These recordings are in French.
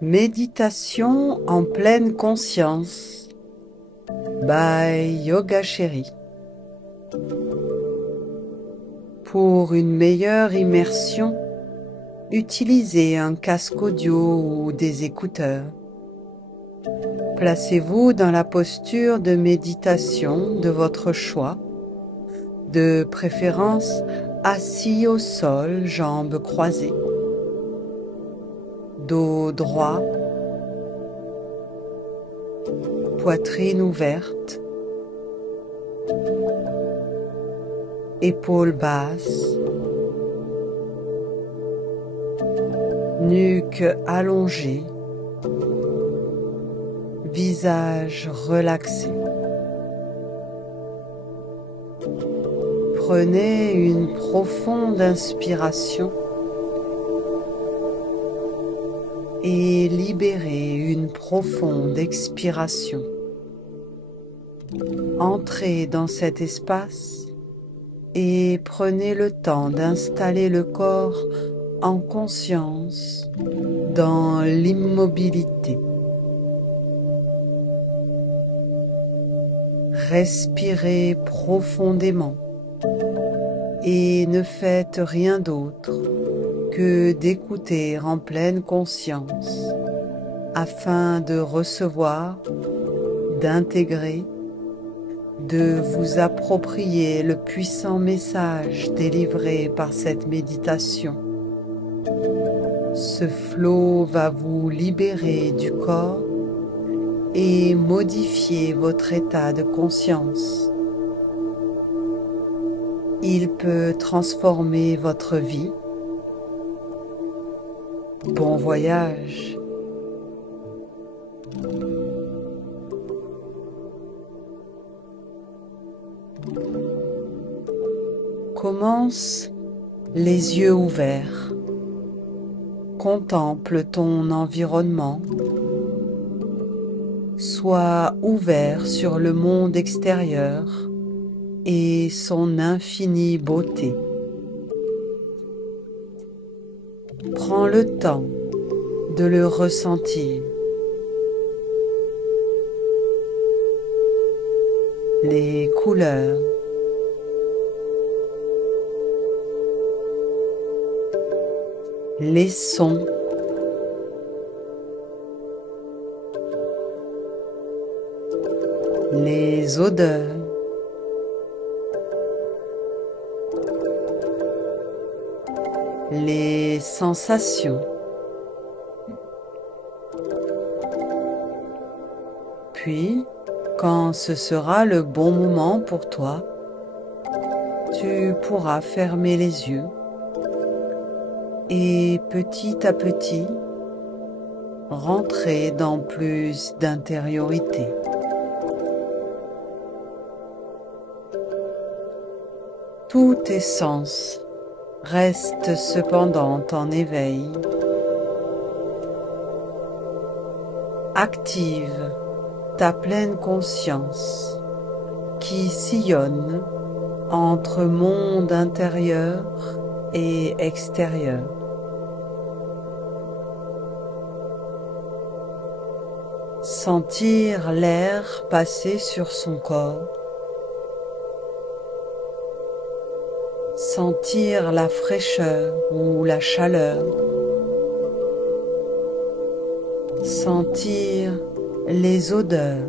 Méditation en pleine conscience by Yoga Chérie. Pour une meilleure immersion, utilisez un casque audio ou des écouteurs. Placez-vous dans la posture de méditation de votre choix, de préférence assis au sol, jambes croisées. Dos droit, poitrine ouverte, épaules basses, nuque allongée, visage relaxé. Prenez une profonde inspiration et libérez une profonde expiration. Entrez dans cet espace et prenez le temps d'installer le corps en conscience dans l'immobilité. Respirez profondément et ne faites rien d'autre que d'écouter en pleine conscience afin de recevoir, d'intégrer, de vous approprier le puissant message délivré par cette méditation. Ce flot va vous libérer du corps et modifier votre état de conscience. Il peut transformer votre vie. Bon voyage. Commence les yeux ouverts. Contemple ton environnement. Sois ouvert sur le monde extérieur et son infinie beauté. Prends le temps de le ressentir. Les couleurs, les sons, les odeurs, les sensations. Puis, quand ce sera le bon moment pour toi, tu pourras fermer les yeux et petit à petit rentrer dans plus d'intériorité. Tous tes sens restent cependant en éveil. Active ta pleine conscience qui sillonne entre monde intérieur et extérieur. Sentir l'air passer sur son corps. Sentir la fraîcheur ou la chaleur. Sentir les odeurs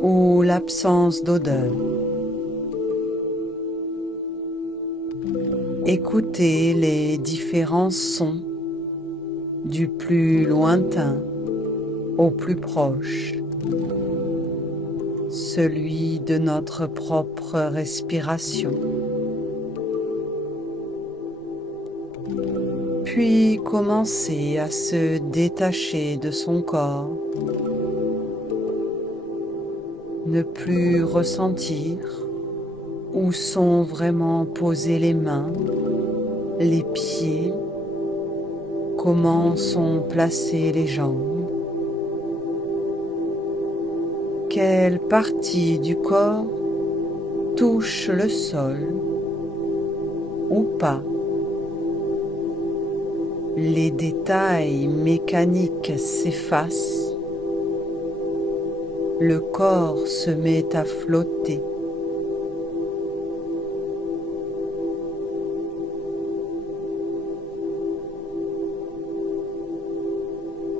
ou l'absence d'odeur. Écoutez les différents sons du plus lointain au plus proche, celui de notre propre respiration. Puis commencez à se détacher de son corps, ne plus ressentir où sont vraiment posées les mains, les pieds, comment sont placées les jambes, quelle partie du corps touche le sol ou pas. Les détails mécaniques s'effacent. Le corps se met à flotter.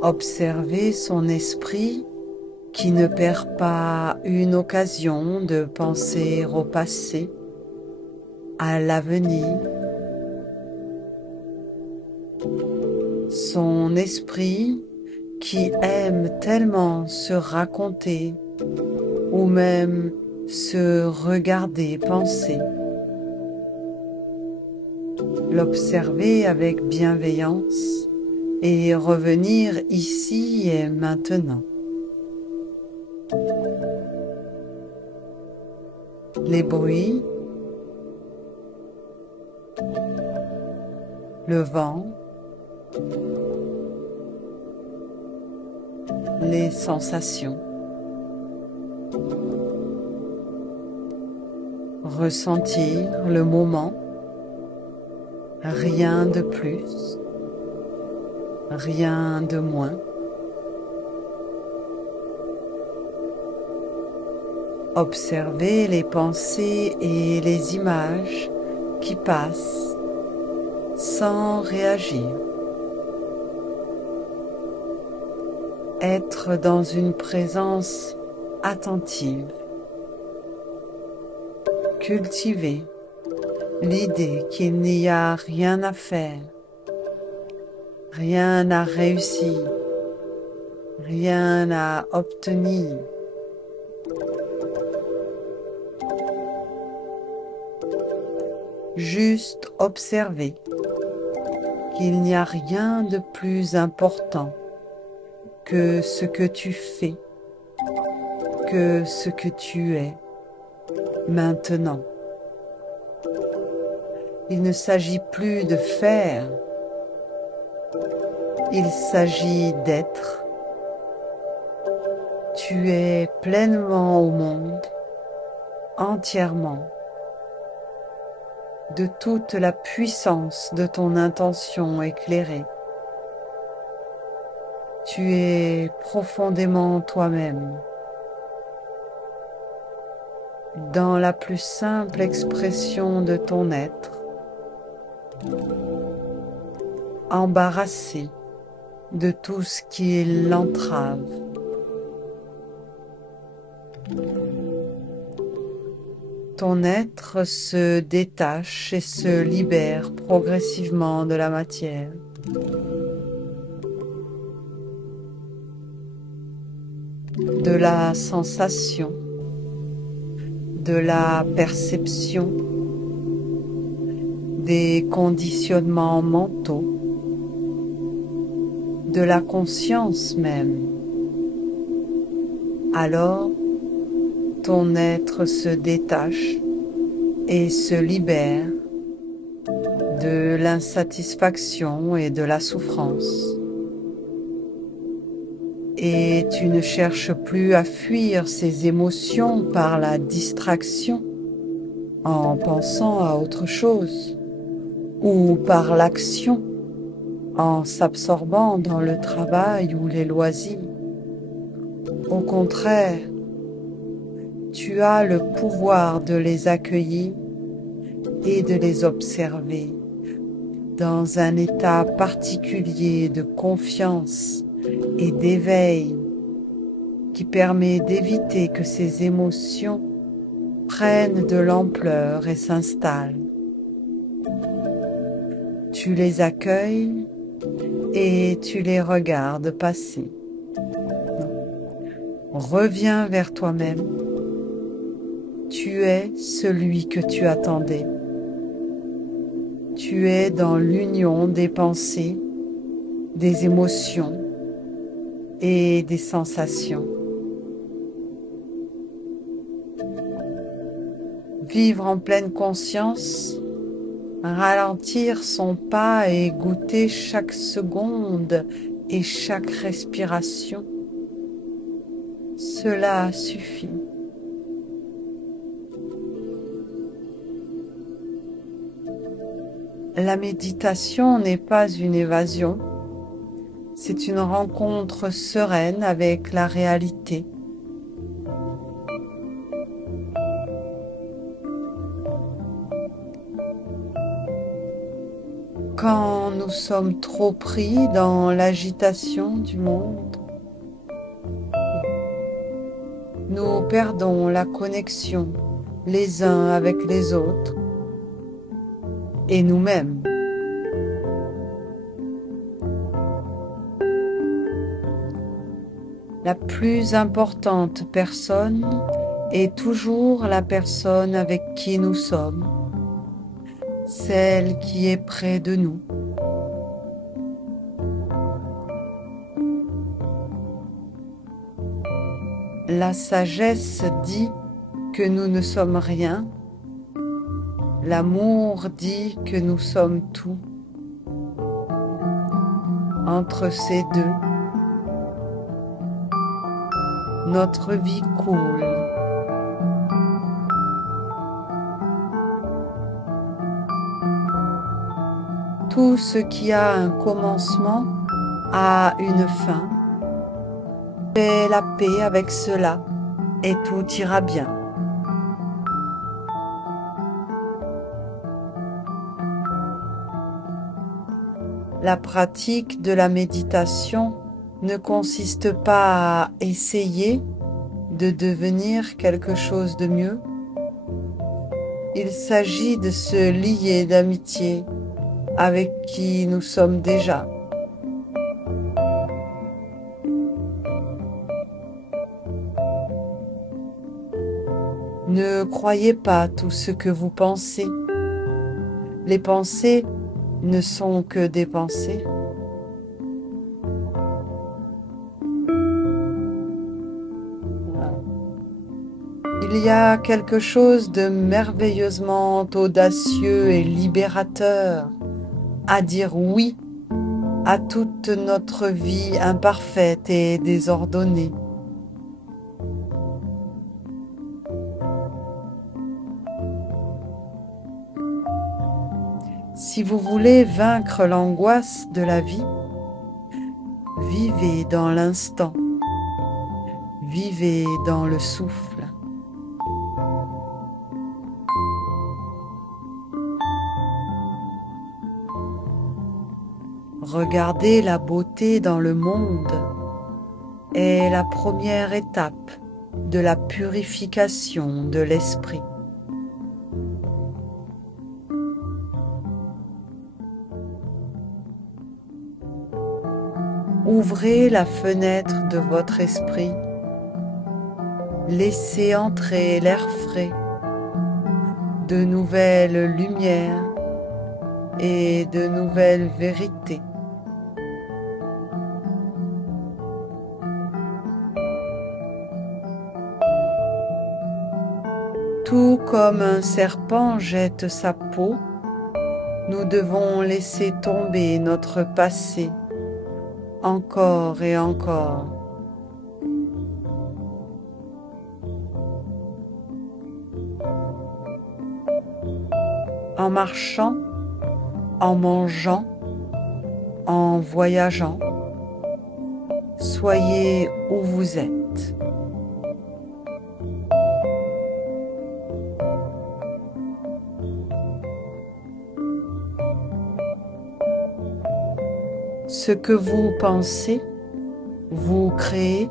Observez son esprit qui ne perd pas une occasion de penser au passé, à l'avenir. Son esprit qui aime tellement se raconter ou même se regarder penser. L'observer avec bienveillance et revenir ici et maintenant. Les bruits, le vent, les sensations. Ressentir le moment, rien de plus, rien de moins. Observer les pensées et les images qui passent sans réagir. Être dans une présence attentive. Cultiver l'idée qu'il n'y a rien à faire, rien à réussir, rien à obtenir. Juste observer qu'il n'y a rien de plus important que ce que tu fais, que ce que tu es maintenant. Il ne s'agit plus de faire, il s'agit d'être. Tu es pleinement au monde, entièrement, de toute la puissance de ton intention éclairée. Tu es profondément toi-même, dans la plus simple expression de ton être, embarrassé de tout ce qui l'entrave. Ton être se détache et se libère progressivement de la matière. De la sensation, de la perception, des conditionnements mentaux, de la conscience même. Alors, ton être se détache et se libère de l'insatisfaction et de la souffrance. Et tu ne cherches plus à fuir ces émotions par la distraction en pensant à autre chose ou par l'action en s'absorbant dans le travail ou les loisirs. Au contraire, tu as le pouvoir de les accueillir et de les observer dans un état particulier de confiance et d'éveil qui permet d'éviter que ces émotions prennent de l'ampleur et s'installent. Tu les accueilles et tu les regardes passer. Reviens vers toi-même. Tu es celui que tu attendais. Tu es dans l'union des pensées, des émotions et des sensations. Vivre en pleine conscience, ralentir son pas et goûter chaque seconde et chaque respiration, cela suffit. La méditation n'est pas une évasion, c'est une rencontre sereine avec la réalité. Quand nous sommes trop pris dans l'agitation du monde, nous perdons la connexion les uns avec les autres et nous-mêmes. La plus importante personne est toujours la personne avec qui nous sommes, celle qui est près de nous. La sagesse dit que nous ne sommes rien. L'amour dit que nous sommes tout. Entre ces deux, notre vie coule. Tout ce qui a un commencement a une fin. Fais la paix avec cela et tout ira bien. La pratique de la méditation ne consiste pas à essayer de devenir quelque chose de mieux. Il s'agit de se lier d'amitié avec qui nous sommes déjà. Ne croyez pas tout ce que vous pensez. Les pensées ne sont que des pensées. Il y a quelque chose de merveilleusement audacieux et libérateur à dire oui à toute notre vie imparfaite et désordonnée. Si vous voulez vaincre l'angoisse de la vie, vivez dans l'instant, vivez dans le souffle. Regarder la beauté dans le monde est la première étape de la purification de l'esprit. Ouvrez la fenêtre de votre esprit, laissez entrer l'air frais, de nouvelles lumières et de nouvelles vérités. Tout comme un serpent jette sa peau, nous devons laisser tomber notre passé, encore et encore. En marchant, en mangeant, en voyageant, soyez où vous êtes. Ce que vous pensez, vous créez.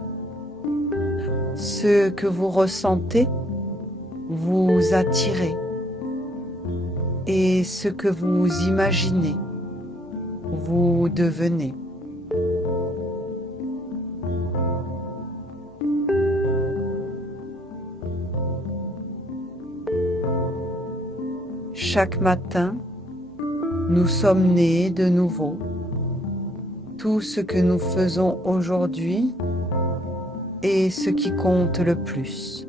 Ce que vous ressentez, vous attirez. Et ce que vous imaginez, vous devenez. Chaque matin, nous sommes nés de nouveau. Tout ce que nous faisons aujourd'hui est ce qui compte le plus.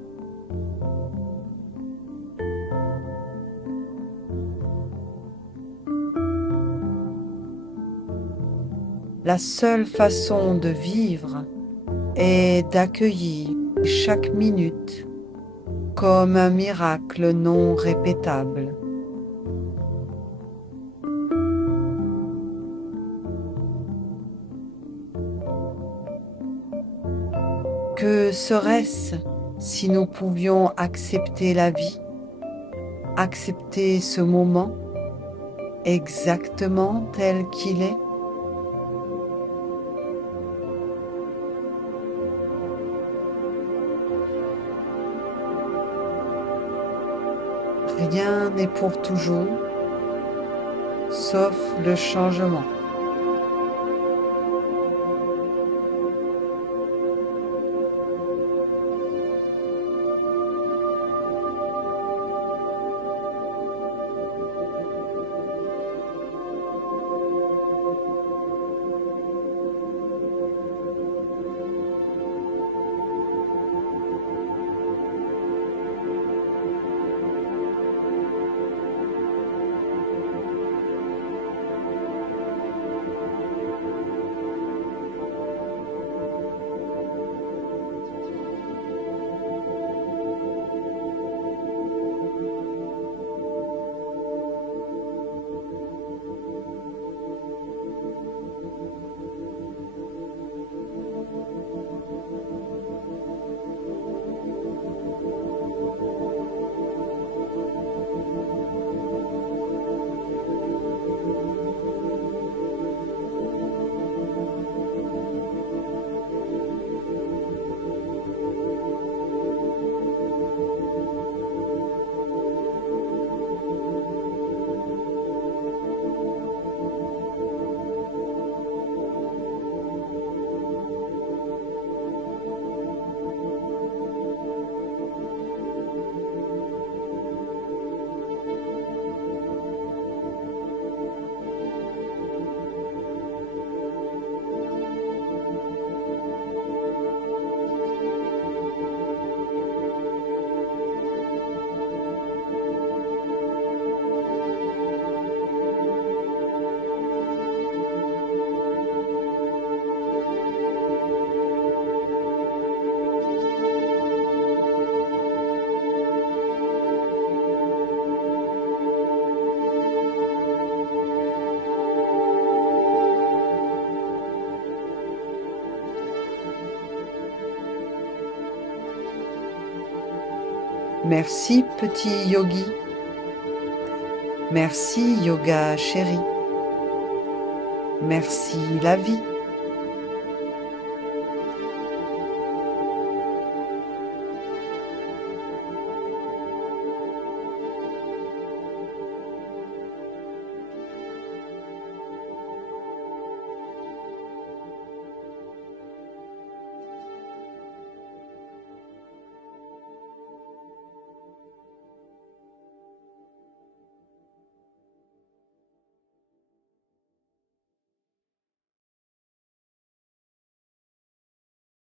La seule façon de vivre est d'accueillir chaque minute comme un miracle non répétable. Que serait-ce si nous pouvions accepter la vie, accepter ce moment exactement tel qu'il est? Rien n'est pour toujours, sauf le changement. Merci petit yogi. Merci yoga chéri. Merci la vie.